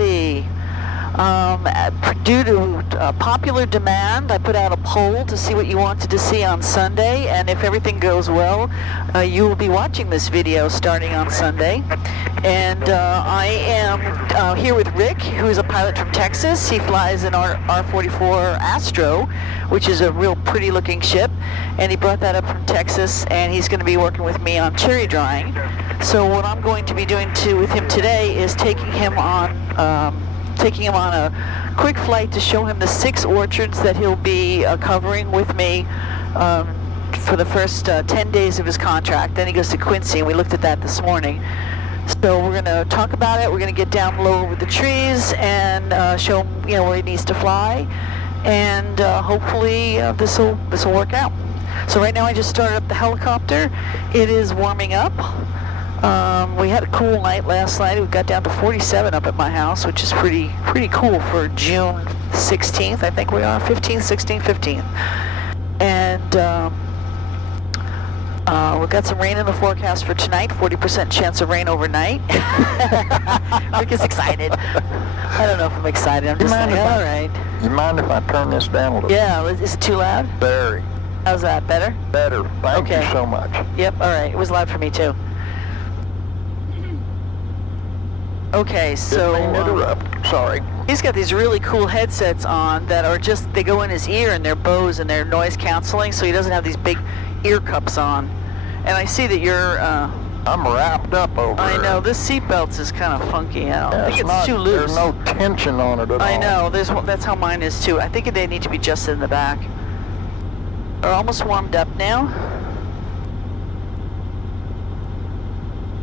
everybody. Due to popular demand, I put out a poll to see what you wanted to see on Sunday, and if everything goes well, you will be watching this video starting on Sunday. And I am here with Rick, who is a pilot from Texas. He flies an R44 Astro, which is a real pretty looking ship, and he brought that up from Texas, and he's going to be working with me on cherry drying. So what I'm going to be doing with him today is taking him on a quick flight to show him the 6 orchards that he'll be covering with me for the first 10 days of his contract. Then he goes to Quincy, and we looked at that this morning. So we're going to talk about it. We're going to get down low over the trees and show him, where he needs to fly, and hopefully this will work out. So right now I just started up the helicopter. It is warming up. We had a cool night last night. We got down to 47 up at my house, which is pretty cool for June 16th, I think we are, 15th, 16th, 15th. And we've got some rain in the forecast for tonight, 40% chance of rain overnight. Rick is excited. I don't know if I'm excited. I'm just like, all right. You mind if I turn this down a little? Yeah, is it too loud? Very. How's that, better? Better. Thank you so much. Yep, all right. It was loud for me too. Okay, so Didn't mean to interrupt. Sorry. He's got these really cool headsets on that are they go in his ear, and they're Bose, and they're noise canceling, so he doesn't have these big ear cups on. And I see that you're I'm wrapped up over I know, this seatbelt is kind of funky. I think it's too loose. There's no tension on it at all. I know, that's how mine is too. I think they need to be adjusted in the back. Are almost warmed up now.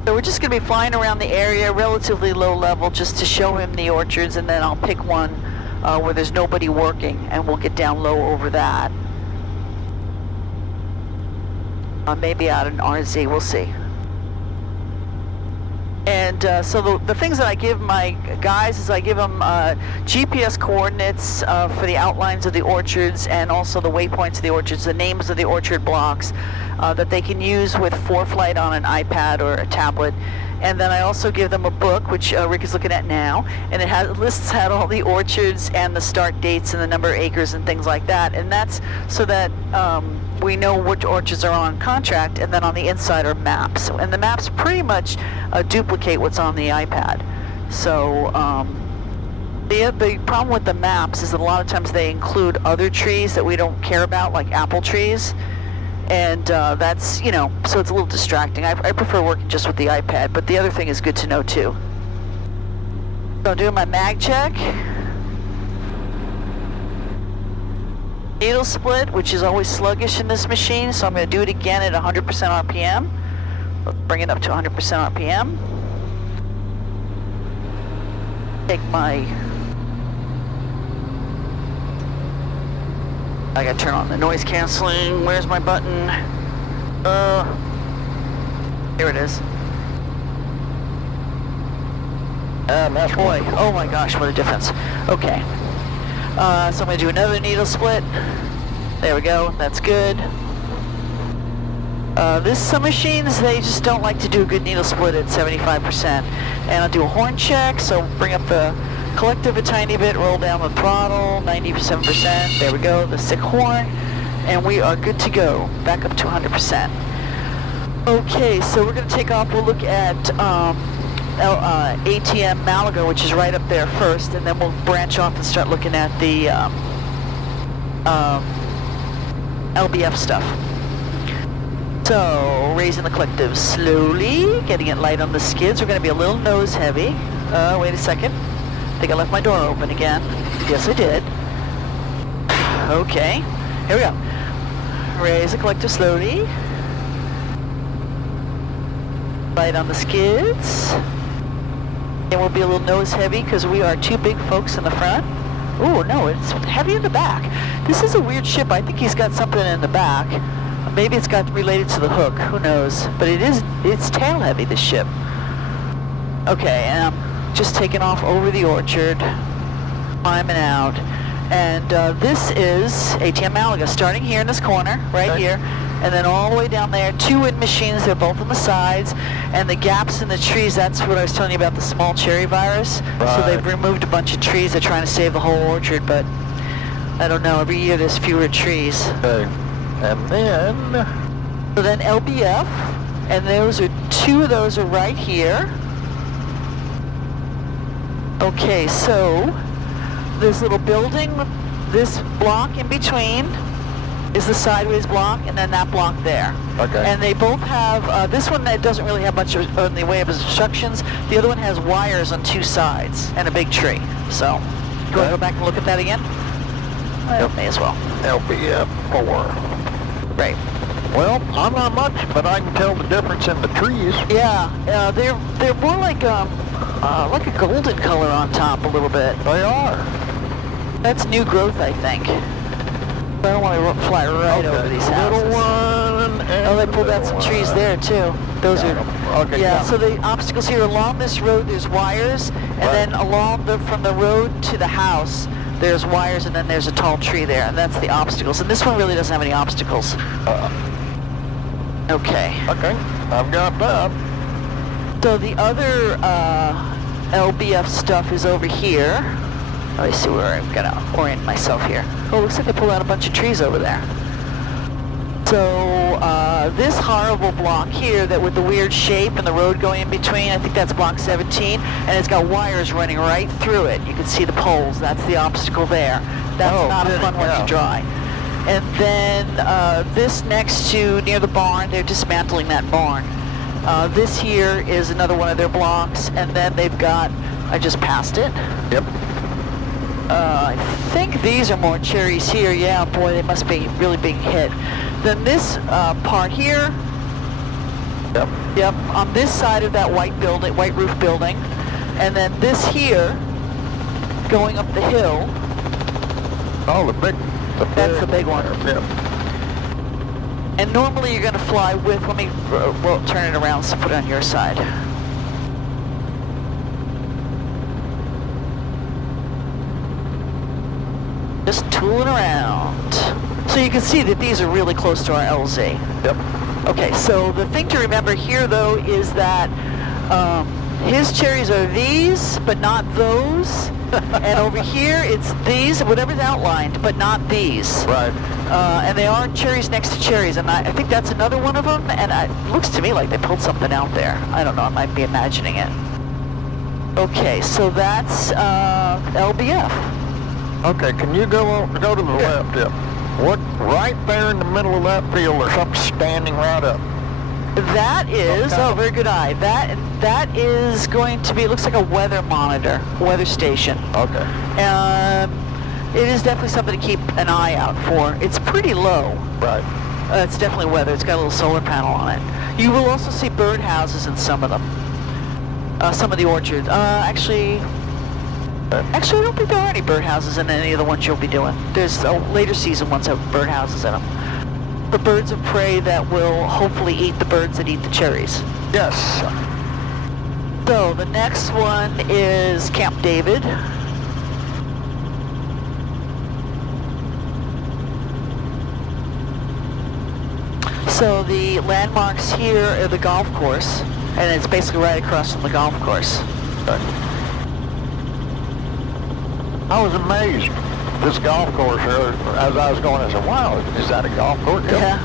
So we're just going to be flying around the area, relatively low level, just to show him the orchards, and then I'll pick one where there's nobody working, and we'll get down low over that. Maybe out in RZ, we'll see. And so the things that I give my guys is I give them GPS coordinates for the outlines of the orchards, and also the waypoints of the orchards, the names of the orchard blocks that they can use with ForeFlight on an iPad or a tablet. And then I also give them a book, which Rick is looking at now, and it lists out all the orchards and the start dates and the number of acres and things like that. And that's so that we know which orchards are on contract, and then on the inside are maps. And the maps pretty much duplicate what's on the iPad. So the problem with the maps is that a lot of times they include other trees that we don't care about, like apple trees. And that's, so it's a little distracting. I prefer working just with the iPad, but the other thing is good to know too. So I'm doing my mag check. Needle split, which is always sluggish in this machine, so I'm going to do it again at 100% RPM. Let's bring it up to 100% RPM. Take I gotta turn on the noise canceling. Where's my button? Here it is. That's boy, oh my gosh, what a difference. Okay. So I'm gonna do another needle split. There we go, that's good. Some machines, they just don't like to do a good needle split at 75%. And I'll do a horn check, so bring up the collective a tiny bit, roll down the throttle, 97%, there we go, the sick horn, and we are good to go, back up to 100%. Okay, so we're going to take off. We'll look at ATM Malaga, which is right up there first, and then we'll branch off and start looking at the LBF stuff. So, raising the collective slowly, getting it light on the skids. We're going to be a little nose heavy. Wait a second. I think I left my door open again. Yes, I did. Okay, here we go. Raise the collective slowly. Light on the skids. And we'll be a little nose heavy because we are 2 big folks in the front. Oh, no, it's heavy in the back. This is a weird ship. I think he's got something in the back. Maybe it's got related to the hook. Who knows? But it's tail heavy, this ship. Okay, and I'm just taking off over the orchard, climbing out. And this is ATM Malaga, starting here in this corner, right here. and then all the way down there, 2 wind machines, they're both on the sides, and the gaps in the trees, that's what I was telling you about the small cherry virus. Right. So they've removed a bunch of trees, they're trying to save the whole orchard, but I don't know, every year there's fewer trees. Okay. And then... So then LBF, and those are 2 of those are right here. Okay, so this little building, this block in between is the sideways block, and then that block there. Okay. And they both have, this one that doesn't really have much in the way of instructions. The other one has wires on 2 sides and a big tree. So, you want to go back and look at that again? Well, may as well. LBF 4. Right. Well, I'm not much, but I can tell the difference in the trees. Yeah, they're more like a golden color on top a little bit. They are. That's new growth, I think. I don't want to fly right over these houses. Little one and Oh, they pulled out some trees there too. Those are, Okay, yeah, so the obstacles here along this road, there's wires, and then along from the road to the house, there's wires, and then there's a tall tree there, and that's the obstacles. And this one really doesn't have any obstacles. Okay. Okay, I've got that. So the other LBF stuff is over here. Let me see where I'm gonna orient myself here. Oh, looks like they pulled out a bunch of trees over there. So this horrible block here, that with the weird shape and the road going in between, I think that's block 17, and it's got wires running right through it. You can see the poles. That's the obstacle there. That's not a fun one to dry. And then this next to near the barn, they're dismantling that barn. This here is another one of their blocks, and then they've got, I just passed it. Yep. I think these are more cherries here. Yeah, boy, they must be really being hit. Then this part here. Yep. Yep, on this side of that white building, white roof building. And then this here, going up the hill. Oh, That's the big one. Yep. And normally you're going to fly with, let me turn it around so put it on your side. Just tooling around. So you can see that these are really close to our LZ. Yep. Okay, so the thing to remember here though is that his cherries are these, but not those. And over here it's these, whatever's outlined, but not these. Right. And they are cherries next to cherries, and I think that's another one of them, and it looks to me like they pulled something out there. I don't know, I might be imagining it. Okay, so that's LBF. Okay, can you go to the left? Yep. What, right there in the middle of that field, there's something standing right up. That is, oh, very good eye. That is going to be, it looks like a weather monitor, weather station. Okay. It is definitely something to keep an eye out for. It's pretty low. Right. It's definitely weather. It's got a little solar panel on it. You will also see birdhouses in some of them. Some of the orchards. Actually, I don't think there are any birdhouses in any of the ones you'll be doing. There's later season ones have birdhouses in them. The birds of prey that will hopefully eat the birds that eat the cherries. Yes. So the next one is Camp David. So the landmarks here are the golf course, and it's basically right across from the golf course. Okay. I was amazed. This golf course, as I was going, I said, wow, is that a golf course? Yeah.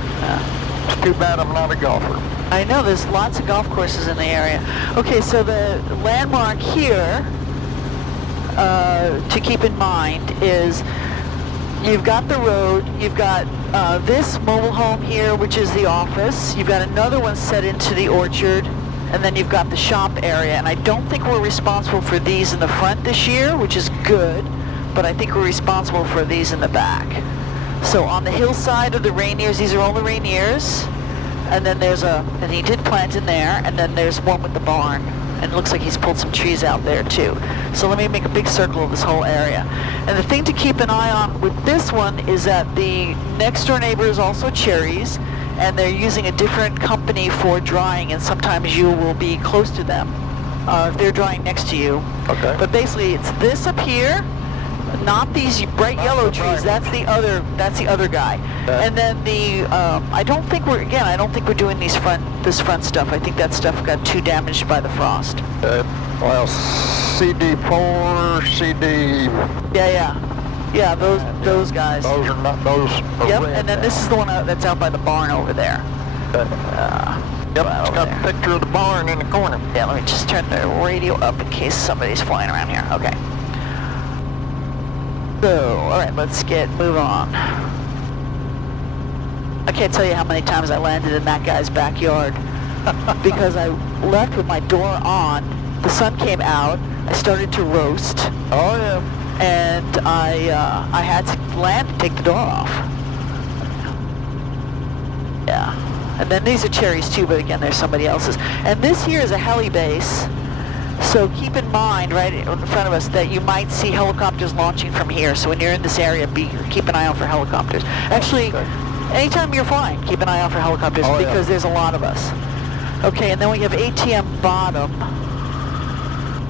It's too bad I'm not a golfer. I know, there's lots of golf courses in the area. Okay, so the landmark here to keep in mind is you've got the road, you've got this mobile home here, which is the office. You've got another one set into the orchard, and then you've got the shop area. And I don't think we're responsible for these in the front this year, which is good, but I think we're responsible for these in the back. So on the hillside of the Rainiers, these are all the Rainiers, and then there's and he did plant in there, and then there's one with the barn. And it looks like he's pulled some trees out there too. So let me make a big circle of this whole area. And the thing to keep an eye on with this one is that the next door neighbor is also cherries, and they're using a different company for drying, and sometimes you will be close to them if they're drying next to you. Okay. But basically it's this up here, not these bright yellow trees. That's the other guy. And then the I don't think we're doing this front stuff. I think that stuff got too damaged by the frost. Well, CD4, CD. Yeah, those guys. Those are not those. Are yep, red and then this is the one that's out by the barn over there. Yep, it's got a picture of the barn in the corner. Yeah, let me just turn the radio up in case somebody's flying around here. Okay. So, all right, let's move on. I can't tell you how many times I landed in that guy's backyard because I left with my door on. The sun came out. I started to roast. Oh yeah. And I had to land and take the door off. Yeah. And then these are cherries too, but again, there's somebody else's. And this here is a heli base. So keep in mind, right in front of us, that you might see helicopters launching from here. So when you're in this area, keep an eye out for helicopters. Actually, anytime you're flying, keep an eye out for helicopters because there's a lot of us. Okay, and then we have ATM bottom,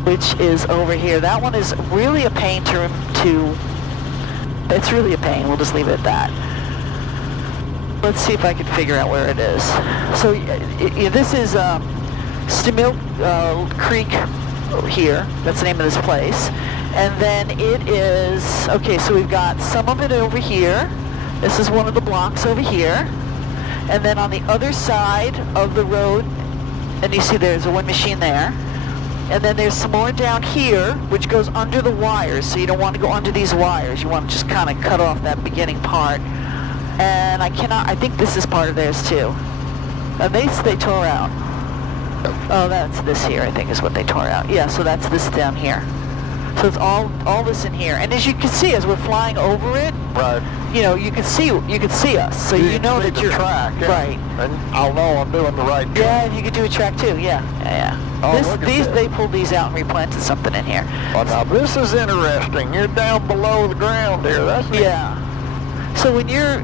which is over here. That one is really a pain it's really a pain. We'll just leave it at that. Let's see if I can figure out where it is. So this is Stamil Creek here. That's the name of this place. And then it is, okay, so we've got some of it over here. This is one of the blocks over here. And then on the other side of the road, and you see there's one machine there. And then there's some more down here, which goes under the wires. So you don't want to go under these wires. You want to just kind of cut off that beginning part. And I think this is part of theirs too. And they tore out. Oh, that's this here, I think is what they tore out. Yeah, so that's this down here. So it's all this in here. And as you can see, as we're flying over it, right. You can see us. So you know that you're track, right. And I'll know I'm doing the right thing. Yeah, you could do a track too. Yeah. Oh, They pulled these out and replanted something in here. Well, now this is interesting. You're down below the ground here. That's neat. Yeah. So when you're,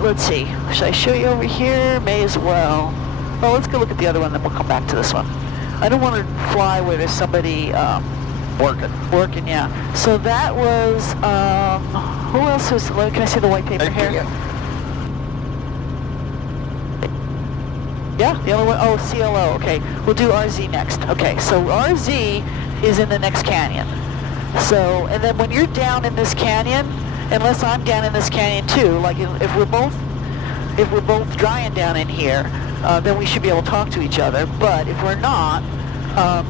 let's see, should I show you over here? May as well. Well, let's go look at the other one, then we'll come back to this one. I don't want to fly where there's somebody working, yeah. So that was, who else was, can I see the white paper here? Yeah, the other one, oh, CLO, okay. We'll do RZ next. Okay, so RZ is in the next canyon. So, and then when you're down in this canyon, unless I'm down in this canyon too, like if we're both drying down in here, then we should be able to talk to each other. But if we're not,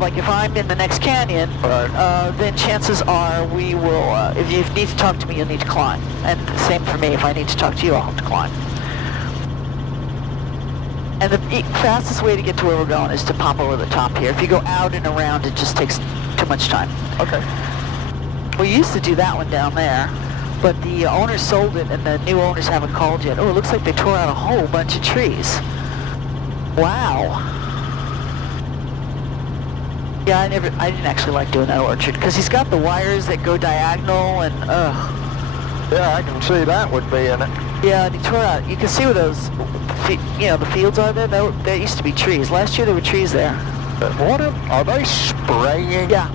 like if I'm in the next canyon, then chances are we will, if you need to talk to me, you'll need to climb. And same for me, if I need to talk to you, I'll have to climb. And the fastest way to get to where we're going is to pop over the top here. If you go out and around, it just takes too much time. Okay. We used to do that one down there, but the owner sold it and the new owners haven't called yet. Oh, it looks like they tore out a whole bunch of trees. Wow. Yeah, I didn't actually like doing that orchard because he's got the wires that go diagonal and Yeah, I can see that would be in it. Yeah, and he tore out. You can see where those, the fields are there. There used to be trees. Last year there were trees there. What are they spraying? Yeah.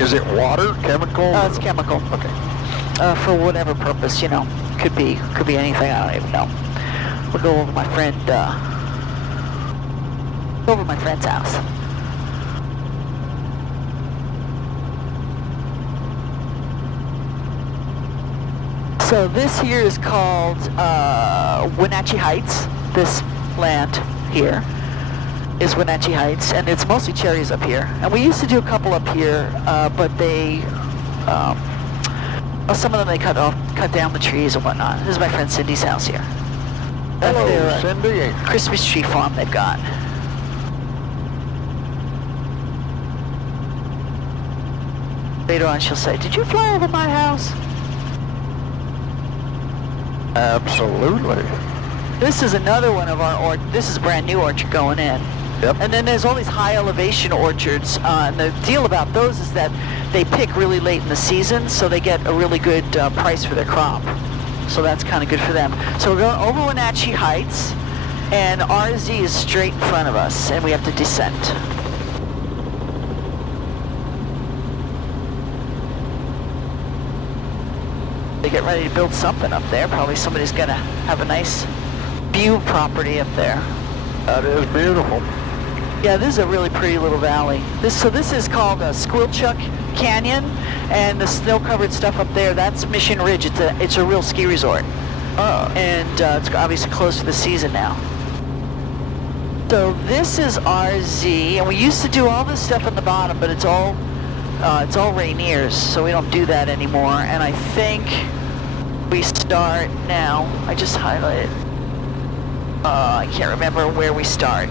Is it water, chemical? It's chemical. Okay. For whatever purpose, could be anything. I don't even know. We'll go over my friend's house. So this here is called Wenatchee Heights. This land here is Wenatchee Heights, and it's mostly cherries up here. And we used to do a couple up here, but they, some of them they cut down the trees and whatnot. This is my friend Cindy's house here. That's Hello, their Cindy. Christmas tree farm they've got. Later on she'll say, "Did you fly over my house?" Absolutely. This is another one of our this is a brand new orchard going in. Yep. And then there's all these high elevation orchards. And the deal about those is that they pick really late in the season, so they get a really good price for their crop. So that's kind of good for them. So we're going over Wenatchee Heights, and RZ is straight in front of us, and we have to descend. They get ready to build something up there. Probably somebody's gonna have a nice view property up there. That is beautiful. Yeah, this is a really pretty little valley. This is called Squilchuck Canyon, and the snow-covered stuff up there, that's Mission Ridge. It's a real ski resort. And it's obviously close to the season now. So this is RZ, and we used to do all this stuff on the bottom, but it's all Rainiers, so we don't do that anymore. And I think we start now. I just highlighted. I can't remember where we start.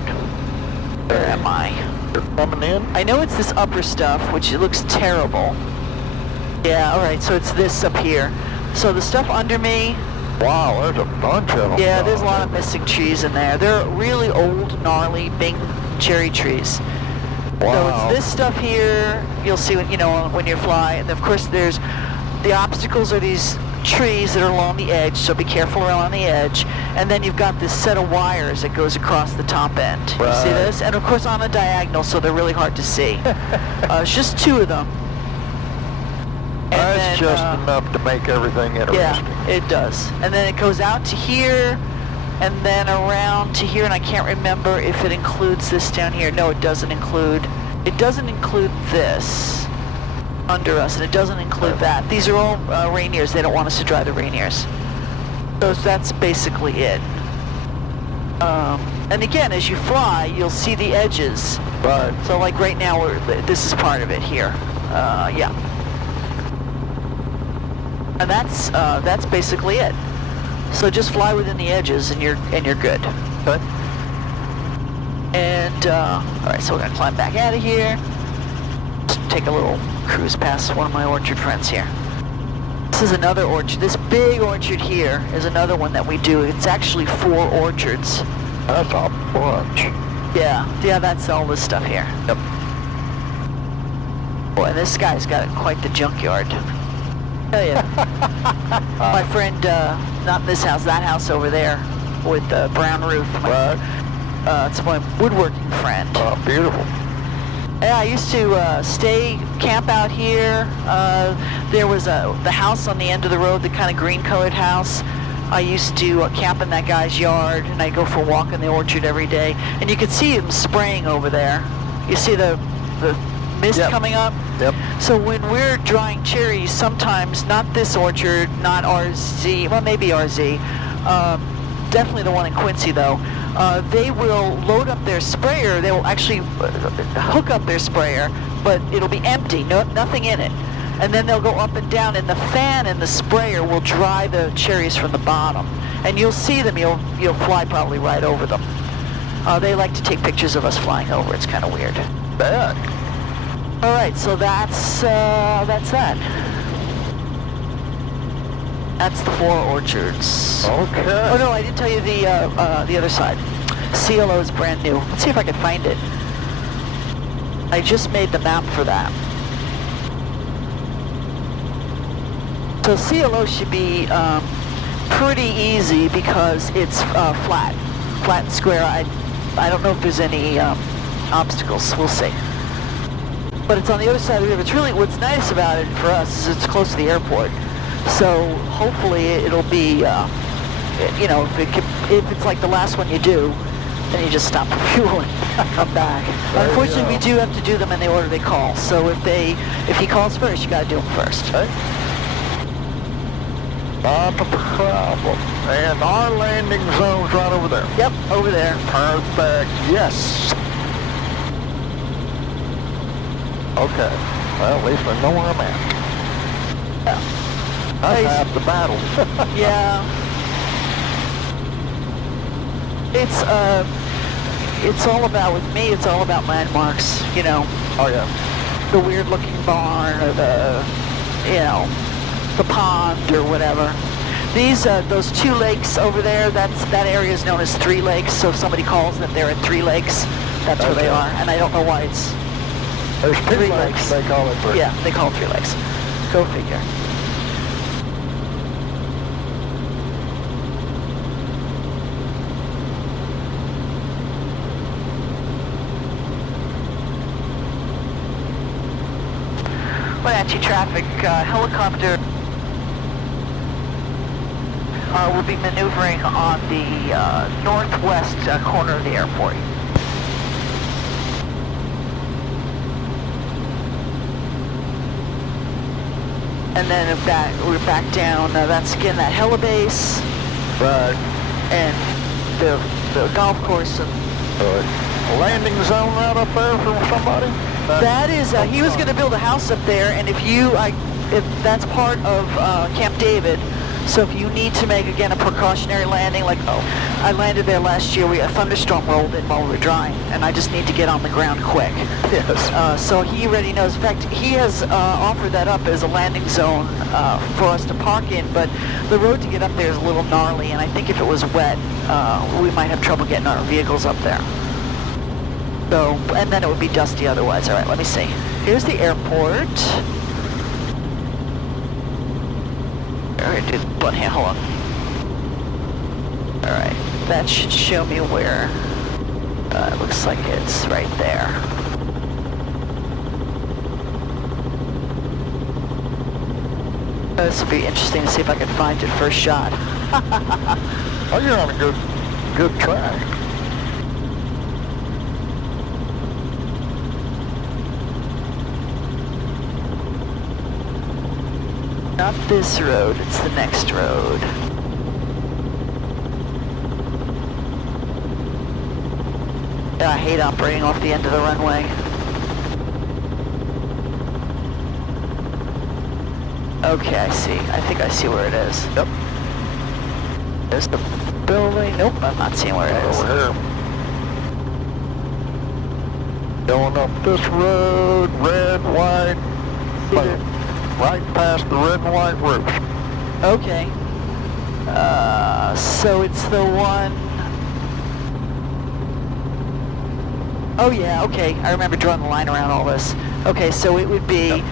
Where am I? You're coming in? I know it's this upper stuff, which it looks terrible. Yeah, all right, so it's this up here. So the stuff under me. Wow, there's a bunch of them. Yeah, there's a lot of missing trees in there. They're really old, gnarly, big cherry trees. Wow. So it's this stuff here. You'll see when you fly, and of course there's the obstacles are these trees that are along the edge. So be careful around the edge. And then you've got this set of wires that goes across the top end. Right. You see this? And of course on a diagonal, so they're really hard to see. It's just two of them. And That's then, just enough to make everything interesting. Yeah, it does. And then it goes out to here, and then around to here, and I can't remember if it includes this down here. No, it doesn't include this under us, and it doesn't include that. These are all Rainiers. They don't want us to drive the Rainiers. So that's basically it. And again, as you fly, you'll see the edges. Right. So like right now, this is part of it here. Yeah. And that's basically it. So just fly within the edges, and you're good. Okay. And all right, so we're gonna climb back out of here. Just take a little cruise past one of my orchard friends here. This is another orchard. This big orchard here is another one that we do. It's actually 4 orchards. That's a bunch. Yeah, that's all this stuff here. Yep. Boy, this guy's got quite the junkyard. Hell yeah. My friend, not this house, that house over there with the brown roof. Right. It's my woodworking friend. Oh, beautiful. Yeah, I used to camp out here. There was the house on the end of the road, the kind of green-colored house. I used to camp in that guy's yard, and I'd go for a walk in the orchard every day. And you could see him spraying over there. You see the mist coming up? Yep. So when we're drying cherries, sometimes, not this orchard, not RZ, well, maybe RZ, definitely the one in Quincy, though, they will load up their sprayer. They will actually hook up their sprayer, but it'll be empty, nothing in it. And then they'll go up and down, and the fan and the sprayer will dry the cherries from the bottom. And you'll see them, you'll fly probably right over them. They like to take pictures of us flying over. It's kind of weird. Bad. All right, so that's that. That's the 4 orchards. Okay. Oh no, I didn't tell you the other side. CLO is brand new. Let's see if I can find it. I just made the map for that. So CLO should be pretty easy because it's flat and square. I don't know if there's any obstacles. We'll see. But it's on the other side of the river. It's really, what's nice about it for us is it's close to the airport. So hopefully it'll be, if it's like the last one you do, then you just stop for fuel and come back. Unfortunately, we do have to do them in the order they call. So if he calls first, you got to do them first. Okay. Not a problem. And our landing zone's right over there. Yep, over there. Perfect. Yes. Okay. Well, at least I know where I'm at. Yeah. That's half the battle. Yeah. It's all about, with me, it's all about landmarks, you know. Oh, yeah. The weird looking barn or the pond or whatever. Those 2 lakes over there, that area is known as 3 Lakes. So if somebody calls that they're at 3 Lakes, that's where they are. And I don't know why it's There's 2 3 lakes. They call it 3. Yeah, they call it 3 Lakes. Go figure. Wenatchee traffic, helicopter will be maneuvering on the northwest corner of the airport. And then we're back down. That's again that helibase. Right. And the golf course. And landing zone out up there for somebody? that is, he was going to build a house up there, and if that's part of Camp David. So if you need to make, again, a precautionary landing, like, I landed there last year, a thunderstorm rolled in while we were drying, and I just need to get on the ground quick. Yes. So he already knows. In fact, he has offered that up as a landing zone for us to park in, but the road to get up there is a little gnarly, and I think if it was wet, we might have trouble getting our vehicles up there. So, and then it would be dusty otherwise. All right, let me see. Here's the airport. All right, dude, but hey, hold on. All right, that should show me where. It looks like it's right there. This will be interesting to see if I can find it first shot. Oh, you're on a good track. Not this road, it's the next road. I hate operating off the end of the runway. Okay, I see. I think I see where it is. Yep. There's the building. Nope, I'm not seeing where it is. Over here. Going up this road, red, white, right past the red and white roofs. Okay. So it's the one... Oh yeah, okay. I remember drawing the line around all this. Okay, so it would be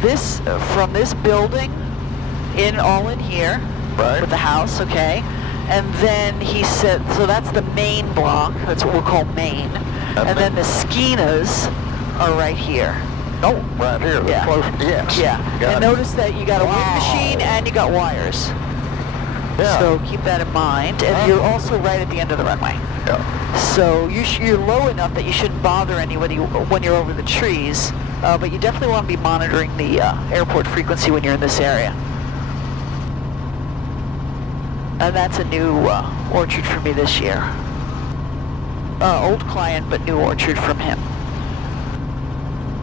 this, from this building, all in here, Right. with the house, okay? And then he said, so that's the main block, that's what we'll call main. And then the Skinas are right here. Oh, right here, Yeah. close, yes. Yeah, Got and it. notice that you got a wind machine and you got wires. Yeah. So keep that in mind. And you're also right at the end of the runway. Yeah. So you're low enough that you shouldn't bother anybody when you're over the trees, but you definitely want to be monitoring the airport frequency when you're in this area. And that's a new orchard for me this year. Old client, but new orchard from him.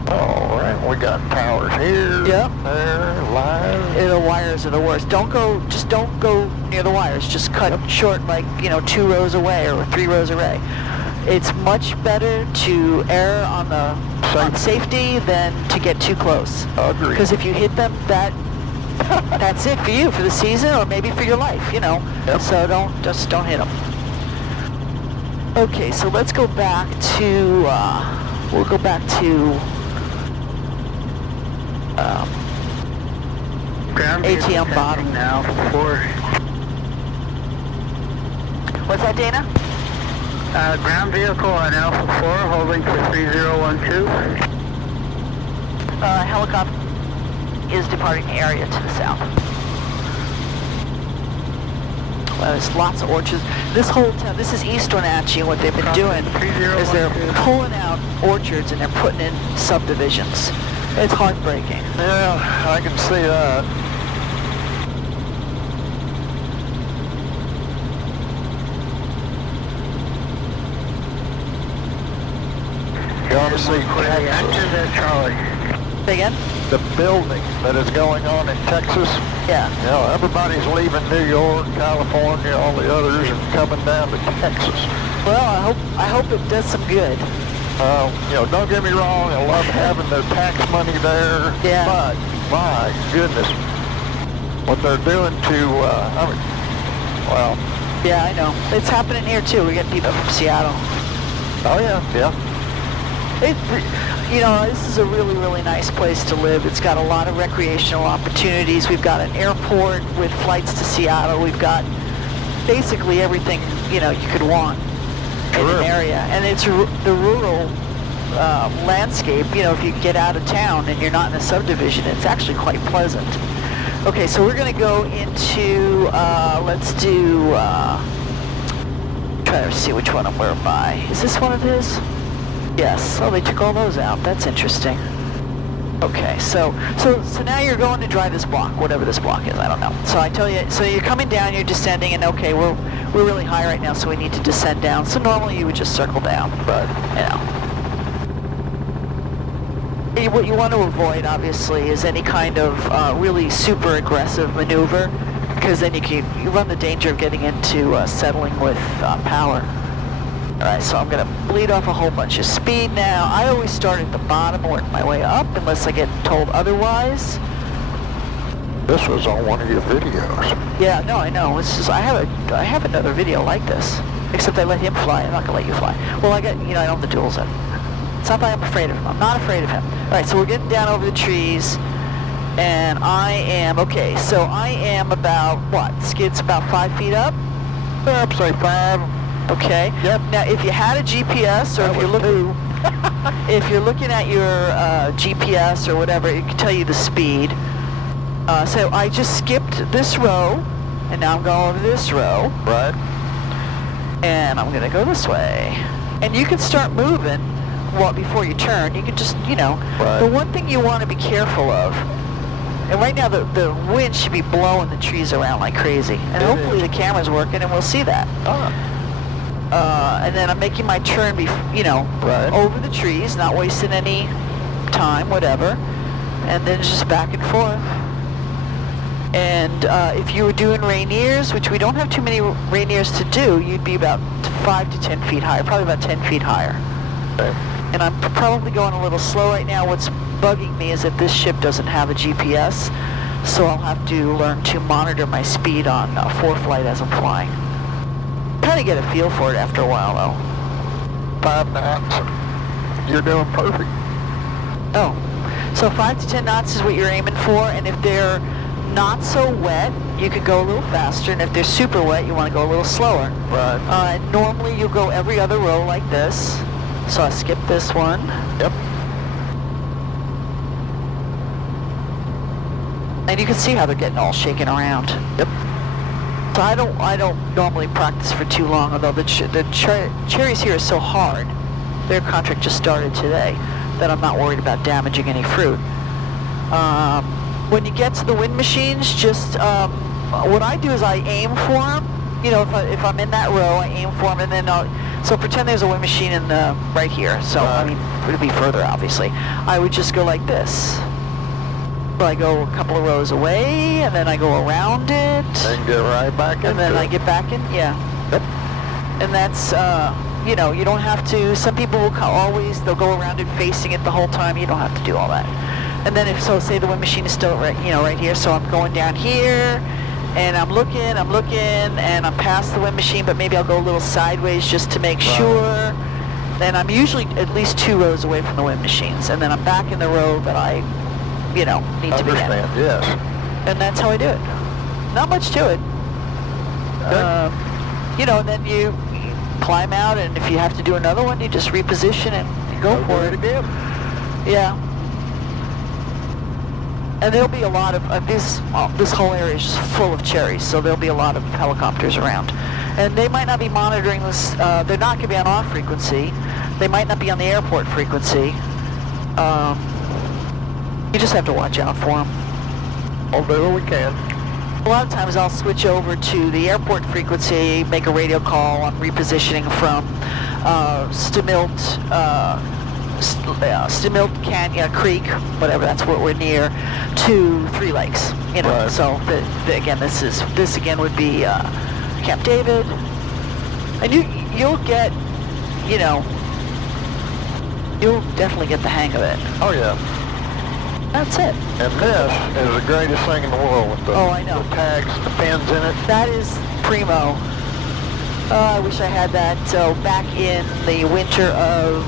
All right, we got towers here, Yep. there, lines. The wires are the worst. Don't go near the wires. Just cut short, like, 2 rows away or 3 rows away. It's much better to err on safety than to get too close. Agreed. Because if you hit them, that's it for you for the season, or maybe for your life. Yep. So don't hit them. Okay, so let's go back to. We'll go back to. Ground ATM bottom now for What's that, Dana? ground vehicle on Alpha 4 holding for 3012. Helicopter is departing the area to the south. There's lots of orchards. This whole town, this is East Wenatchee, and what they've been doing is they're pulling out orchards and they're putting in subdivisions. It's heartbreaking. Yeah, I can see that. You ought to see Enter the Charlie. Say again? the building that is going on in Texas. Yeah. You know, everybody's leaving New York, California, all the others, and coming down to Texas. Well, I hope it does some good. You know, don't get me wrong, I love having their tax money there, Yeah. but my goodness, what they're doing to, I mean, well. Yeah, I know. It's happening here too. We get people from Seattle. Oh yeah, yeah. You know, this is a really, really nice place to live. It's got a lot of recreational opportunities. We've got an airport with flights to Seattle. We've got basically everything, you know, you could want in an area. And it's the rural landscape, you know, if you get out of town and you're not in a subdivision, it's actually quite pleasant. Okay, so we're going to go into, let's do, try to see which one we're by. Is this one of his? Yes. Oh, they took all those out. That's interesting. Okay, so now you're going to drive this block, whatever this block is, I don't know. So I tell you, so you're coming down, you're descending, and okay, we're really high right now, so we need to descend down. So normally you would just circle down, but, you know. What you want to avoid, obviously, is any kind of really super aggressive maneuver, because then you run the danger of getting into settling with power. All right, so I'm going to bleed off a whole bunch of speed now. I always start at the bottom and work my way up unless I get told otherwise. This was on one of your videos. Yeah, no, I know. This is, I have another video like this, except I let him fly. I'm not going to let you fly. Well, I don't have the duals in. It's not that I'm afraid of him. I'm not afraid of him. All right, so we're getting down over the trees, and I am about, what, Skid's about 5 feet up? I'd say 5. Okay. Yep. Now, if you had a GPS, or if you're looking at your GPS or whatever, it can tell you the speed. So I just skipped this row, and now I'm going over this row. Right. And I'm going to go this way. And you can start moving before you turn. You can just, Right. The one thing you want to be careful of, and right now the wind should be blowing the trees around like crazy. And hopefully the camera's working and we'll see that. And then I'm making my turn, Right. over the trees, not wasting any time, whatever. And then just back and forth. And if you were doing Rainiers, which we don't have too many Rainiers to do, you'd be about 5 to 10 feet higher, probably about 10 feet higher. Okay. And I'm probably going a little slow right now. What's bugging me is that this ship doesn't have a GPS, so I'll have to learn to monitor my speed on ForeFlight as I'm flying. Kind of get a feel for it after a while, though. 5 knots. You're doing perfect. Oh, so 5 to 10 knots is what you're aiming for, and if they're not so wet, you could go a little faster, and if they're super wet, you want to go a little slower. Right. Normally, you'll go every other row like this. So I skip this one. Yep. And you can see how they're getting all shaken around. Yep. So I don't normally practice for too long, although the cherries here are so hard. Their contract just started today, that I'm not worried about damaging any fruit. When you get to the wind machines, just what I do is I aim for them. If I'm in that row, I aim for them, and then so pretend there's a wind machine in right here. So I mean, it'll be further, obviously. I would just go like this. So I go a couple of rows away, and then I go around it. And get right back in. And then I get back in, yeah. Yep. And that's, you don't have to, some people will they'll go around it facing it the whole time. You don't have to do all that. And then say the wind machine is still right here, so I'm going down here, and I'm looking, and I'm past the wind machine, but maybe I'll go a little sideways just to make sure. Then I'm usually at least 2 rows away from the wind machines, and then I'm back in the row that I, need to be in. Understand, yes. And that's how I do it. Not much to it. And then you climb out, and if you have to do another one, you just reposition and you go for it again. Yeah. And there'll be a lot of, this whole area is just full of cherries, so there'll be a lot of helicopters around. And they might not be monitoring this, they're not going to be on our frequency. They might not be on the airport frequency. You just have to watch out for them. I'll do what we can. A lot of times I'll switch over to the airport frequency, make a radio call on repositioning from Stamilt Canyon Creek, whatever, that's what we're near, to Three Lakes. Right. So again, this again would be Camp David, and you'll get, you'll definitely get the hang of it. Oh yeah. That's it. And this is the greatest thing in the world with the, I know. the tags, the pins in it. That is primo. I wish I had that. So back in the winter of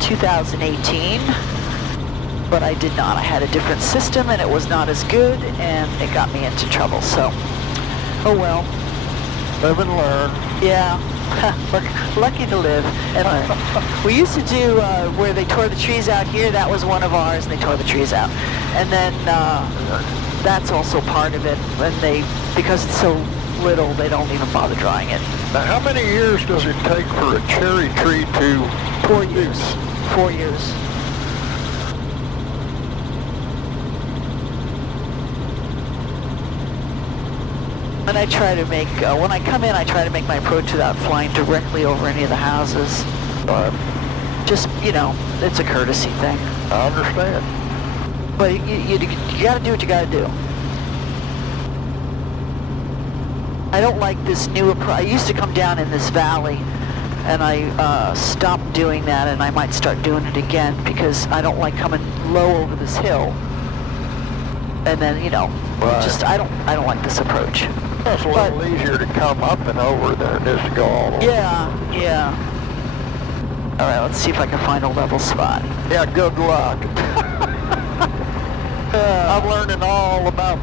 2018, but I did not. I had a different system, and it was not as good, and it got me into trouble. So, oh well. Live and learn. Yeah. Lucky to live. And we used to do where they tore the trees out here. That was one of ours, and they tore the trees out. And then that's also part of it. And because it's so little, they don't even bother drying it. Now, how many years does it take for a cherry tree to 4 years. 4 years. And I try to make, when I come in, I try to make my approach without flying directly over any of the houses. Just, you know, it's a courtesy thing. I understand. But you got to do what you got to do. I don't like this new approach. I used to come down in this valley, and I stopped doing that, and I might start doing it again because I don't like coming low over this hill. And then, you know, Right. just I don't like this approach. It's a little easier to come up and over than it is to go all the way. Yeah. All right, let's see if I can find a level spot. Yeah, good luck. I'm learning all about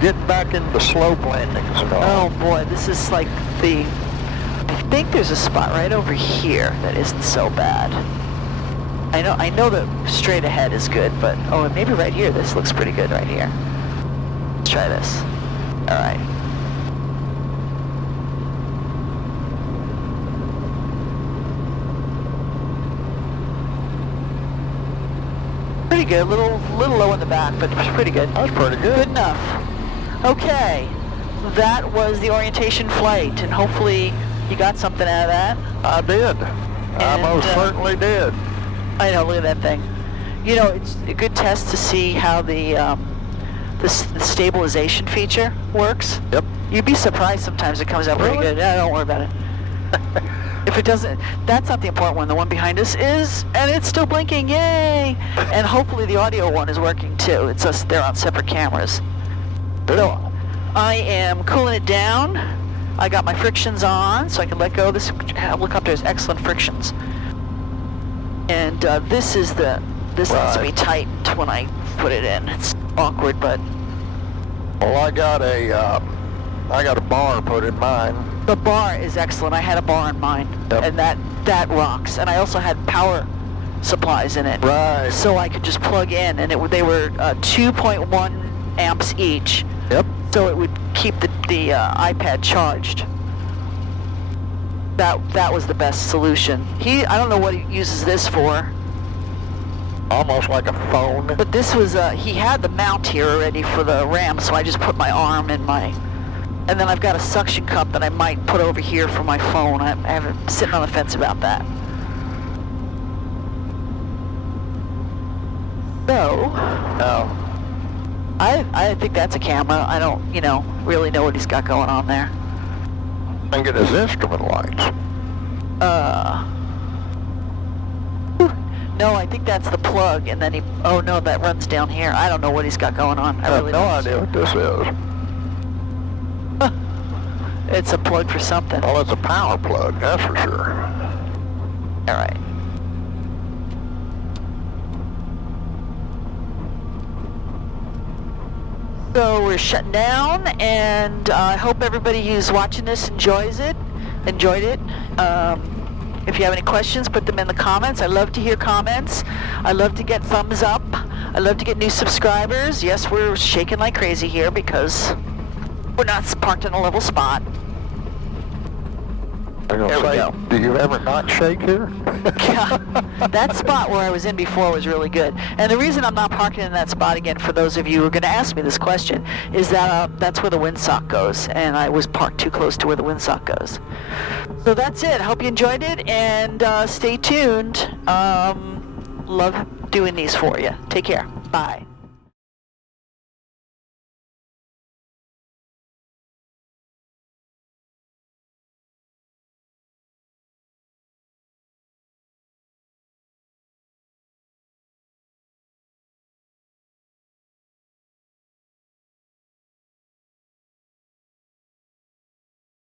getting back into slope landings and all. Oh boy, this is like I think there's a spot right over here that isn't so bad. I know that straight ahead is good, but and maybe right here, this looks pretty good right here. Let's try this. All right. Pretty good, a little low in the back, but pretty good. That's pretty good. Good enough. Okay, that was the orientation flight, and hopefully you got something out of that. I did. I most certainly did. I know, look at that thing. You know, it's a good test to see how the stabilization feature works. Yep. You'd be surprised sometimes it comes out pretty Really? good. Yeah, don't worry about it. If it doesn't, that's not the important one. The one behind us is, and it's still blinking, yay! And hopefully the audio one is working too. It's us, they're on separate cameras. So I am cooling it down. I got my frictions on so I can let go. This helicopter has excellent frictions. And this needs to be tightened when I put it in. It's awkward, but... Well, I got a bar put in mine. The bar is excellent. I had a bar in mine, Yep. and that rocks. And I also had power supplies in it. Right. So I could just plug in, and they were 2.1 amps each. Yep. So it would keep the iPad charged. That was the best solution. I don't know what he uses this for. Almost like a phone. But this was, he had the mount here already for the RAM, so I just put my arm in and then I've got a suction cup that I might put over here for my phone. I'm sitting on the fence about that. So, I think that's a camera. I don't, really know what he's got going on there. I think it is instrument lights. No, I think that's the plug, and then oh no, that runs down here. I don't know what he's got going on. I have really no don't. idea what this is. It's a plug for something. Well, it's a power plug, that's for sure. All right. So we're shutting down, and I hope everybody who's watching this enjoyed it. If you have any questions, put them in the comments. I love to hear comments. I love to get thumbs up. I love to get new subscribers. Yes, we're shaking like crazy here because we're not parked in a level spot. I'm gonna There we say, go. do you ever not shake here? That spot where I was in before was really good. And the reason I'm not parking in that spot again, for those of you who are going to ask me this question, is that that's where the windsock goes, and I was parked too close to where the windsock goes. So that's it. I hope you enjoyed it, and stay tuned. Love doing these for you. Take care. Bye.